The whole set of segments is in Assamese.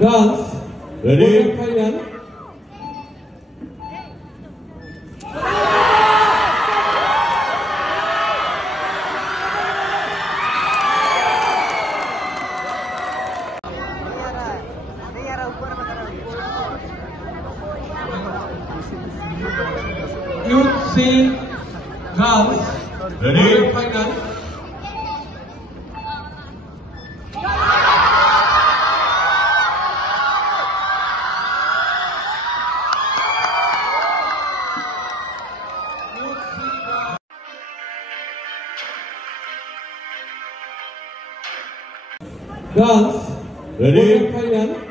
Girls, ready? Final. Youth C Girls, Ready? Final. Girls, Ready? Final.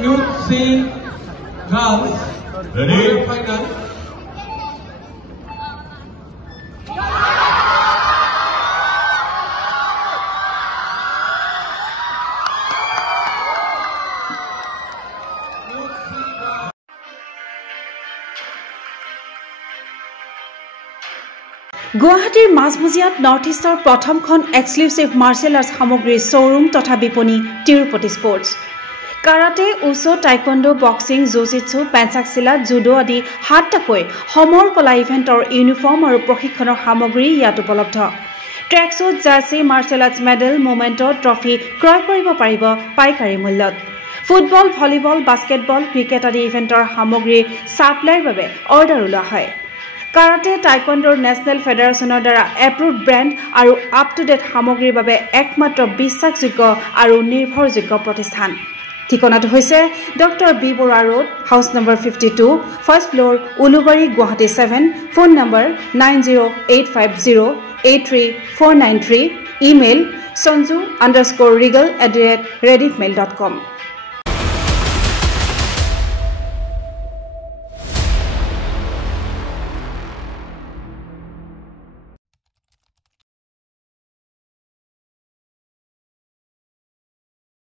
Youth C Girls, Ready? Final. গুৱাহাটীৰ মাজমজিয়াত নৰ্থ ইষ্টৰ প্ৰথমখন এক্সক্লুচিভ মাৰ্চেল আৰ্টছ সামগ্ৰীৰ শ্ব'ৰুম তথা বিপণী তিৰুপতি স্পৰ্টছ কাৰাটে উচো টাইকোৱাণ্ডো বক্সিং জুজিটছু পেঞ্চাকচিলা জুডো আদি 7টাকৈ সমৰ কলা ইভেণ্টৰ ইউনিফৰ্ম আৰু প্ৰশিক্ষণৰ সামগ্ৰী ইয়াত উপলব্ধ tracksuit jersey martial arts medal memento trophy ক্ৰয় কৰিব পাৰিব পাইকাৰী মূল্যত ফুটবল ভলীবল বাস্কেটবল ক্ৰিকেট আদি ইভেণ্টৰ সামগ্ৰীৰ ছাপ্লাইৰ বাবে অৰ্ডাৰ ওলোৱা হয় কাৰাটে টাইকোৱাণ্ডোৰ নেশ্যনেল ফেডাৰেশ্যনৰ দ্বাৰা এপ্ৰুভড ব্ৰেণ্ড আৰু আপ টু ডেট সামগ্ৰীৰ বাবে একমাত্ৰ বিশ্বাসযোগ্য আৰু নিৰ্ভৰযোগ্য প্ৰতিষ্ঠান ঠিকনাটো হৈছে doctor B Baruah road house number 52 first floor Ulubari Guwahati 7 phone number 9085083493 email sanju_regal@rediffmail.com